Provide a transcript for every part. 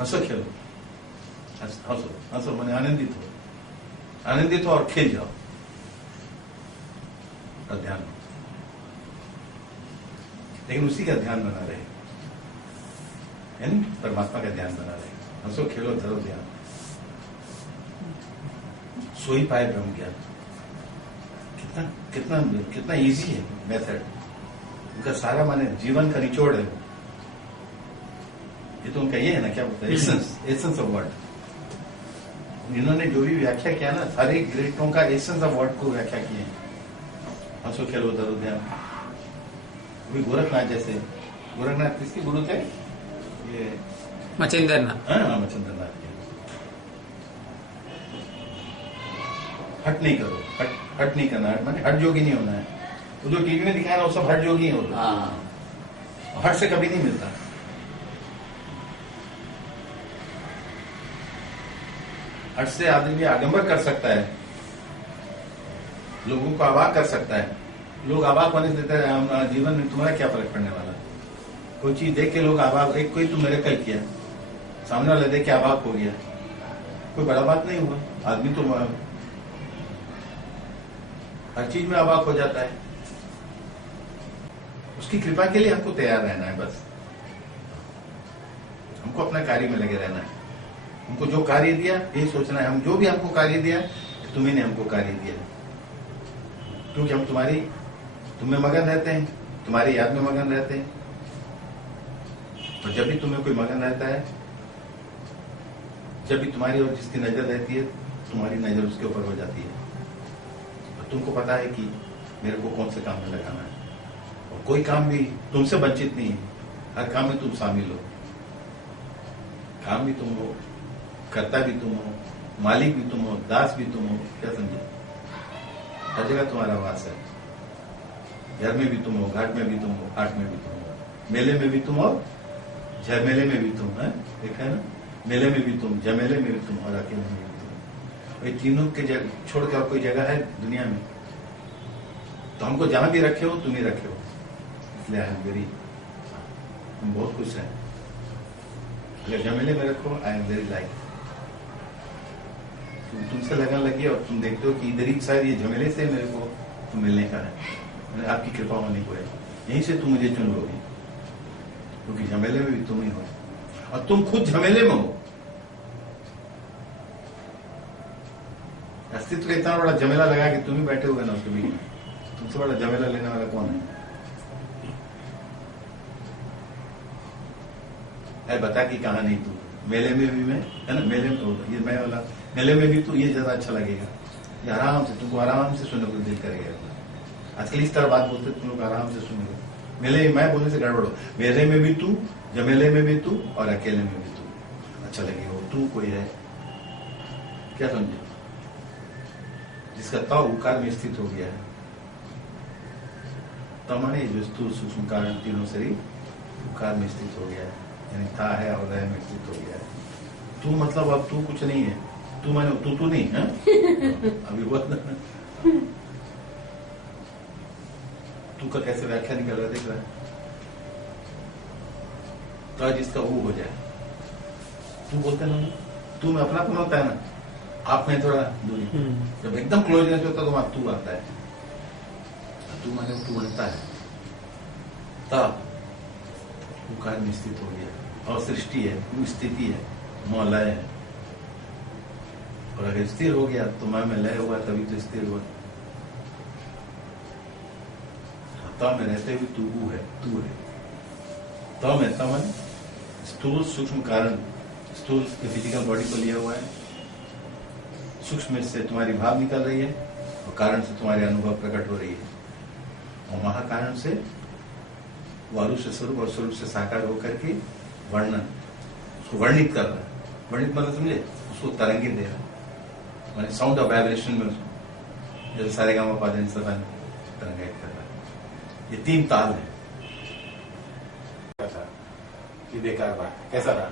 हंसो खेलो, हंसो हंसो मैंने आनंदित हो और खेल जाओ और ध्यान हो, लेकिन उसी का ध्यान बना रहे, यानी परमात्मा का ध्यान बना रहे। हंसो खेलो धरो ध्यान, सो ही पाए ब्रह्म ज्ञान। कितना कितना कितना इजी है मेथड, उनका सारा माने जीवन का निचोड़ है। ये तो उनका ये है ना, क्या बोलते हैं, एसेंस ऑफ वर्ड। इन्होंने जो भी व्याख्या किया ना, सारे ग्रेटों का एसेंस ऑफ वर्ड को व्याख्या किए। हंसो खेलो धरो ध्यान। अभी गोरखनाथ जैसे, गोरखनाथ किसके गुरु थे? ये मच्छिंद्रनाथ। हाँ, मच्छिंद्रनाथ के। हट नहीं करो, हट नहीं करना, माने हट जोगी नहीं होना है। वो जो टीवी में दिखाया ना, वो सब हट जोगी होता है, हट से कभी नहीं मिलता। हट से आदमी आडंबर कर सकता है, लोगों को अवाक कर सकता है। लोग अवाक होने से देते हैं, जीवन में तुम्हारा क्या फर्क पड़ने वाला? कोई चीज देख के लोग अवाक, एक कोई तुम मेरेकल किया, सामने वाले देख के अवाक हो गया, कोई बड़ा बात नहीं हुआ। आदमी तो हर चीज में अवाक हो जाता है। उसकी कृपा के लिए हमको तैयार रहना है, बस हमको अपना कार्य में लगे रहना है। हमको जो कार्य दिया ये सोचना है, हम जो भी हमको कार्य दिया तुम्ही ने हमको कार्य दिया, क्योंकि हम तुम्हें मगन रहते हैं, तुम्हारी याद में मगन रहते हैं। और जब भी तुम्हें कोई मगन रहता है, जब भी तुम्हारी और जिसकी नजर रहती है, तुम्हारी नजर उसके ऊपर हो जाती है। और तुमको पता है कि मेरे को कौन से काम में लगाना है, और कोई काम भी तुमसे वंचित नहीं है। हर काम में तुम शामिल हो, काम भी तुम हो, कर्ता भी तुम हो, मालिक भी तुम हो, दास भी तुम हो। क्या समझे? हर जगह तुम्हारा वास है। घर में भी तुम हो, घाट में भी तुम हो, हाट में भी तुम हो, मेले में भी तुम हो, झमेले में भी तुम है। देखा है ना, मेले में भी तुम, झमेले में भी तुम, और अकेले में भी तुम। ये तीनों के छोड़ के और कोई जगह है दुनिया में? तो हमको जहां भी रखे हो तुम ही रखे हो, इसलिए आई एम वेरी, हम बहुत खुश हैं। अगर झमेले में रखो, आई एम वेरी लाइक। तुमसे लगन लगी और तुम देखते हो कि इधर ही शायद ये झमेले से मेरे को तुम मिलने का है, आपकी कृपा होने को है, यहीं से तुम मुझे चुन लोगे, क्योंकि झमेले में भी तुम ही हो और तुम खुद झमेले में हो। अस्तित्व का इतना बड़ा झमेला लगा कि तुम ही बैठे हुए ना उसके बीच में। तुमसे बड़ा झमेला लेने वाला कौन है? बता कि कहा नहीं तू, मेले में भी मैं है ना, मेले में ये मैं वाला, मेले में भी तू, ये ज्यादा अच्छा लगेगा। ये आराम से, तुमको आराम से सुनने को दिल करेगा। आजकल इस तरह बात बोलते तुम लोग आराम से सुनोगे। मेले मैं बोलने से गड़बड़ हो, मेले में भी तू, जमेले में भी तू, और अकेले में भी तू, अच्छा लगेगा। तू कोई है, क्या समझे? जिसका ताव उकार में स्थित हो गया है। तमाने जो स्थूल सूक्ष्म कारण तीनों शरीर उकार में स्थित हो गया है, यानी था है और लय में स्थित हो गया है। तू मतलब अब तू कुछ नहीं है, तू माने तू नहीं है। अभी बहुत तू का कैसे व्याख्या निकल रहा देख रहा है? तो जिसका वो हो जाए, तू बोलते ना, तू में अपनापन होता है ना, आप में थोड़ा दूरी। जब एकदम क्लोजनेस होता है तो वहां तू आता है, तू माने तू बनता है, तब उकार में स्थित हो गया। और सृष्टि है, वो स्थिति है, मौलय है। और अगर स्थिर हो गया तो मैं में लय हुआ, तभी तो स्थिर हुआ। तब में रहते हुए तू है, तू है। तब में तमन स्थूल सूक्ष्म कारण, स्थूल फिजिकल बॉडी को लिया हुआ है, सूक्ष्म से तुम्हारी भाव निकल रही है, और कारण से तुम्हारे अनुभव प्रकट हो रही है, और महाकारण से वारु से स्वरूप और स्वरूप से साकार होकर के वर्णन, उसको वर्णित कर रहा है। वर्णित मतलब समझे, उसको तरंगित दे रहा है, माने साउंड ऑफ वाइब्रेशन में उसको, जैसे सारे गाँव पादन सदा तरंगित कर रहा है। ये तीन ताल है। ये बेकार बात, कैसा रहा?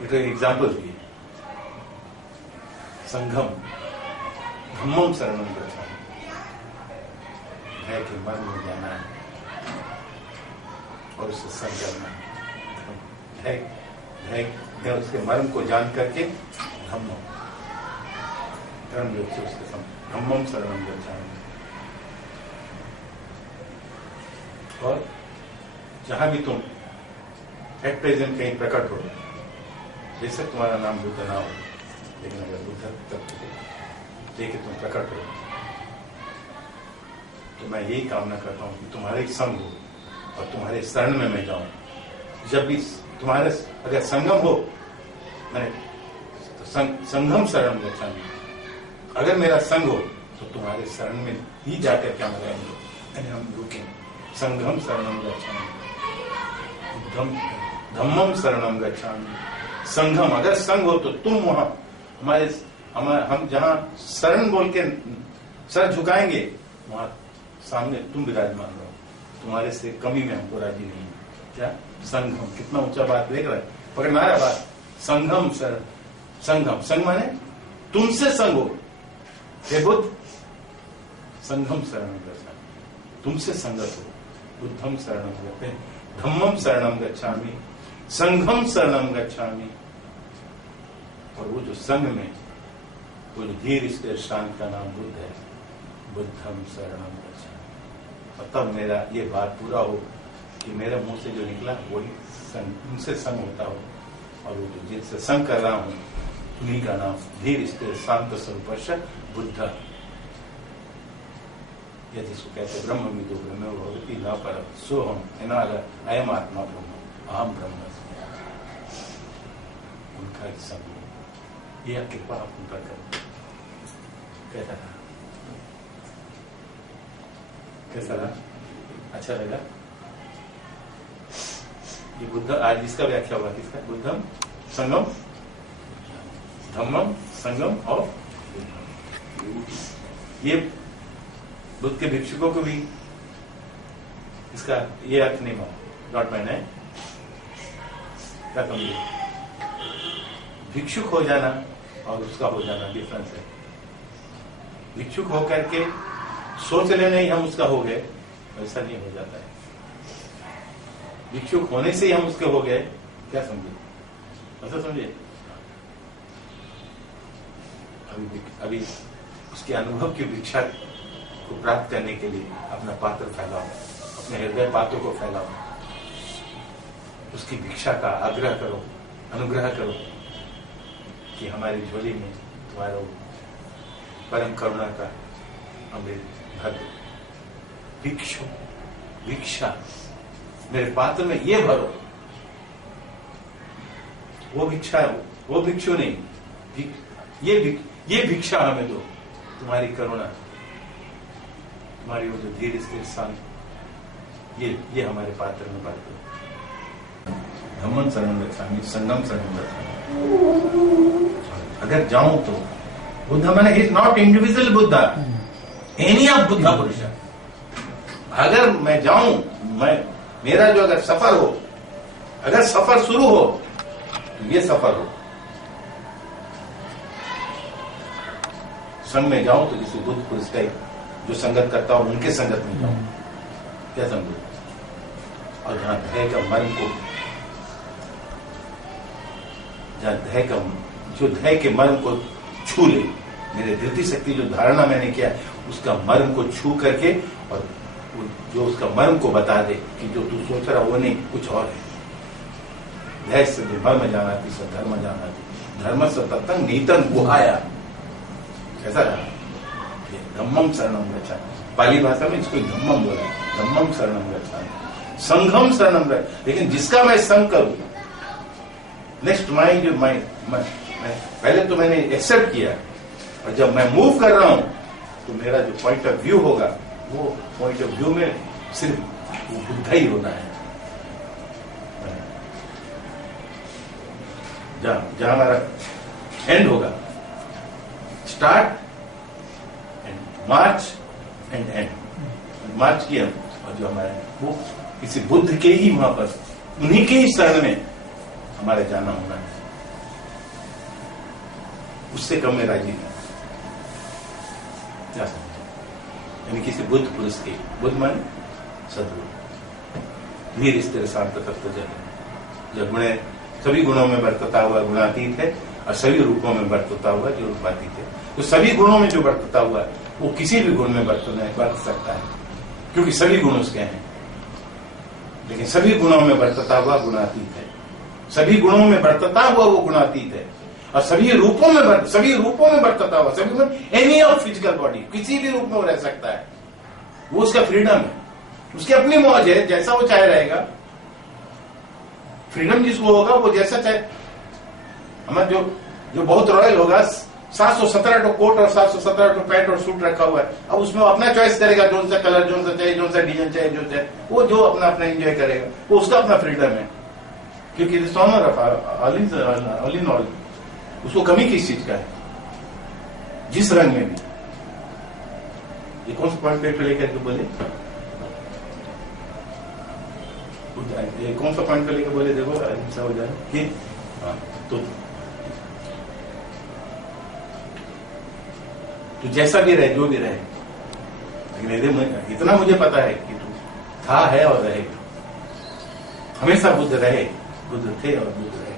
ये तो एक एग्जाम्पल दिए। संगम धम्मम शरणम गच्छामि, है कि मन में जाना है और उससे संग करना है। मैं उसके मर्म को जान करके धम्मम धर्म उसके धम्मम शरणम गच्छामि। और जहां भी तुम एट प्रेजेंट कहीं प्रकट हो, बेशक तुम्हारा नाम बुद्ध ना हो, लेकिन अगर बुद्ध तत्व को लेके तुम प्रकट हो तो मैं यही कामना करता हूं कि तुम्हारे संग हो और तुम्हारे शरण में मैं जाऊं। जब भी तुम्हारे अगर संगम हो, मैंने तो संगम शरण गच्छामि, अगर मेरा संग हो तो तुम्हारे शरण में ही जाकर क्या लगाएंगे, हम रुकेंगे। संगम शरणम गच्छामि, धम्मम शरणम गच्छामि। संगम, अगर संग हो तो तुम वहां हम जहां शरण बोल के सर झुकाएंगे वहां सामने तुम विराजमान रहो, तुम्हारे से कमी में हमको राजी नहीं है। क्या संगम, कितना ऊंचा बात देख रहा है, पकड़ना है बात। संगम शरण, संगम, संग माने तुमसे संग हो, हे बुद्ध संगम शरणम गच्छामि, तुमसे संगत हो। बुद्धम शरणम गच्छामि, धम्मम शरणम गच्छामि, संघम शरणम गच्छामि। और वो जो संघ में वो जो धीर स्थिर शांत का नाम बुद्ध है, बुद्धम शरणम गच्छामि। और तब मेरा ये बात पूरा हो कि मेरे मुंह से जो निकला वही उनसे संग होता हो, और वो जो जिनसे संग कर रहा हूं उन्हीं का नाम धीर स्थिर शांत स्वरूप बुद्ध, या जिसको कहते ब्रह्म विदो ब्रह्म भगवती न पर सोहम एनाल अयम आत्मा ब्रह्म अहम ब्रह्म, उनका संग, यह कृपा आप उन पर करें। कैसा रहा, कैसा रहा, अच्छा लगा? ये बुद्ध, आज इसका व्याख्या हुआ किसका, बुद्धम संगम, धम्मम संगम और ये बुद्ध के भिक्षुकों को भी इसका ये अर्थ नहीं माना, नॉट मैन है। क्या समझे, भिक्षुक हो जाना और उसका हो जाना डिफरेंस है। भिक्षुक होकर के सोच लेना ही हम उसका हो गए, ऐसा नहीं हो जाता है। भिक्षुक होने से ही हम उसके हो गए, क्या समझे, ऐसा समझे। अभी उसके अनुभव की भिक्षा को प्राप्त करने के लिए अपना पात्र फैलाओ, अपने हृदय पात्र को फैलाओ, उसकी भिक्षा का आग्रह करो, अनुग्रह करो कि हमारी झोली में तुम्हारा परम करुणा का अमृत भर दो। भिक्षु, भिक्षा मेरे पात्र में ये भरो, वो भिक्षा, वो भिक्षु नहीं, ये भिक्षा हमें दो, तुम्हारी करुणा, तुम्हारी वो जो धीर स्थिर शांत, ये हमारे पात्र में भर दो। धम्मम शरणम गच्छामि, संगम शरणम गच्छामि। अगर जाऊं तो बुद्ध माने is not individual Buddha, any of Buddha पुरुष। अगर मैं जाऊं, मेरा जो अगर सफर हो, अगर सफर शुरू हो तो ये सफर हो, संग में जाऊं तो किसी बुद्ध पुरुष का जो संगत करता हूं उनके संगत में जाऊं, क्या समझो। और जहां धैर्य का मर्म को, जहां धैर्य का, जो धैर्य के मर्म को छू ले, मेरे धृति शक्ति जो धारणा मैंने किया उसका मर्म को छू करके, और जो उसका मर्म को बता दे कि जो तू सोच रहा वो नहीं, कुछ और है। धैर्य से मर्म जाना थी, सब धर्म जाना थी, धर्म से तत्तंग नीतन गुहाया, कैसा रहा। धम्मम शरणम गच्छामि, पाली भाषा में इसको धम्मम बोला, धम्मम शरणम गच्छामि, संघम शरणम गच्छामि। लेकिन जिसका मैं संग करूं, नेक्स्ट माई जो मैं पहले तो मैंने एक्सेप्ट किया, और जब मैं मूव कर रहा हूं तो मेरा जो पॉइंट ऑफ व्यू होगा, वो पॉइंट ऑफ व्यू में सिर्फ वो बुद्ध ही होना है। जहां हमारा एंड होगा, start and march and end, march किया, और जो हमारे वो किसी बुद्ध के ही वहां पर, उन्हीं के ही शरण में हमारे जाना होना है, उससे कम में राजी नहीं जा सकते। यानी किसी बुद्ध पुरुष के, बुद्ध माने सदगुरु, धीर स्थिर शांत तत्व जगुणे सभी गुणों में बरतता हुआ गुणातीत है और सभी रूपों में बरतता हुआ जो रूपातीत है। तो सभी गुणों में जो बरतता हुआ है वो किसी भी गुण में बरत सकता है, क्योंकि सभी गुण उसके हैं। लेकिन सभी गुणों में बरतता हुआ गुणातीत है, सभी गुणों में बरतता हुआ वो गुणातीत है, और सभी रूपों में बरतता हुआ, सभी में एनी ऑफ फिजिकल बॉडी, किसी भी रूप में वो रह सकता है। वो उसका फ्रीडम है, उसकी अपनी मौज है, जैसा वो चाहे रहेगा। फ्रीडम जिसको होगा वो जैसा चाहे, हमारा जो बहुत रॉयल होगा, 717 टो कोट और 717 टो पैंट और सूट रखा हुआ है, अब उसमें अपना चॉइस करेगा, जो सा कलर, जो सा चाहिए, जो सा डिजाइन चाहिए, जो चाहे वो जो अपना अपना एंजॉय करेगा, वो उसका अपना फ्रीडम है। क्योंकि this honour of all in all, उसको कमी किस चीज का है, जिस रंग में भी। ये कौन सा पॉइंट पे लेकर के बोले, ये कौन सा पॉइंट पे लेकर बोले, देखो अहिंसा हो जाए कि तू जैसा भी रहे, जो भी रहे, लेकिन इतना मुझे पता है कि तू था, है और रहेगा। हमेशा बुद्ध रहे, बुद्ध थे और बुद्ध रहे।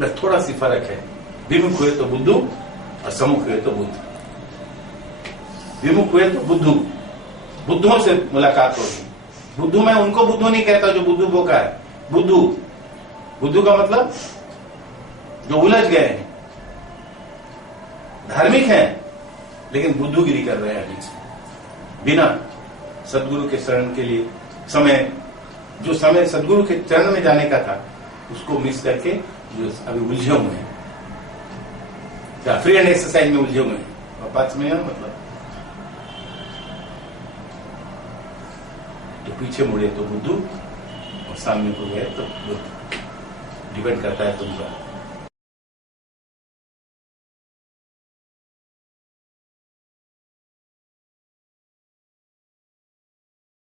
बस थोड़ा सी फर्क है, विमुख हुए तो बुद्धू और सम्मुख हुए तो बुद्ध। विमुख हुए तो बुद्धू, बुद्धुओं से मुलाकात होगी। बुद्धू, मैं उनको बुद्धू नहीं कहता जो बुद्धू बोका है। बुद्धू का मतलब जो उलझ गए हैं, धार्मिक हैं लेकिन बुद्धूगिरी कर रहे हैं अभी से, बिना सदगुरु के शरण के लिए जो समय सदगुरु के चरण में जाने का था उसको मिस करके जो अभी उलझे हुए हैं, फ्री एंड एक्सरसाइज में उलझे हुए हैं। और पास में मतलब तो पीछे मुड़े तो बुद्धू और सामने को गए तो बुद्ध। डिपेंड करता है तुम पर।